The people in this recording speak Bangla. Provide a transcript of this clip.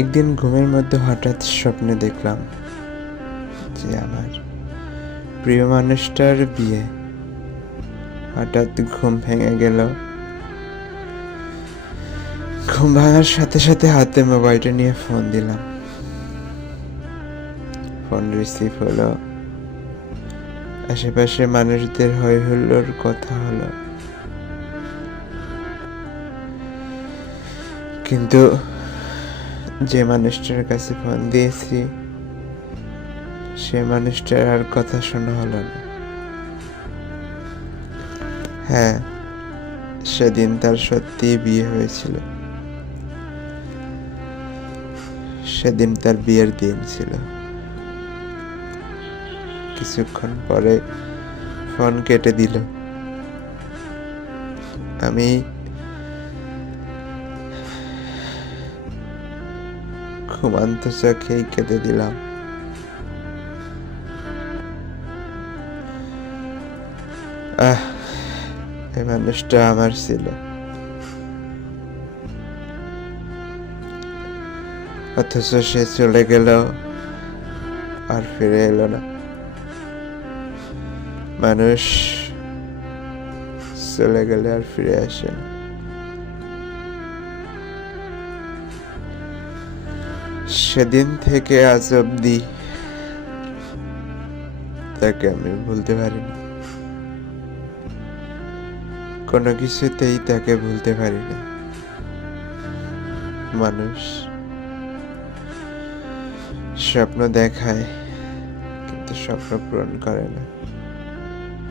একদিন ঘুমের মধ্যে হঠাৎ স্বপ্নে দেখলাম যে আমার প্রিয় মানুষটার বিয়ে। হঠাৎ ঘুম ভেঙে গেল। ঘুম ভাঙার সাথে সাথে হাতে মোবাইলটা নিয়ে ফোন দিলাম। ফোন রিসিভ হলো। আশেপাশে মানুষদের হই হুল্লোড় কথা হলো, কিন্তু যে মানুষটার কাছে ফোন দিয়েছি সে মানুষটার আর কথা শোনা হলো না। হ্যাঁ, সেদিন তার সত্যিই বিয়ে হয়েছিল। সেদিন তার বিয়ের দিন ছিল। কিছুক্ষণ পরে ফোন কেটে দিল। আমি ঘুমান্ত চোখেই কেঁদে দিলাম। এই মানুষটা আমার ছিল, অথচ সে চলে গেল আর ফিরে এলো না। মানুষ চলে গেলে আর ফিরে আসে না। সেদিন থেকে আজ অব্দি তাকে আমি ভুলতে পারিনি। কোনো কিছুতেই তাকে ভুলতে পারি না। মানুষ স্বপ্ন দেখায় কিন্তু স্বপ্ন পূরণ করে না।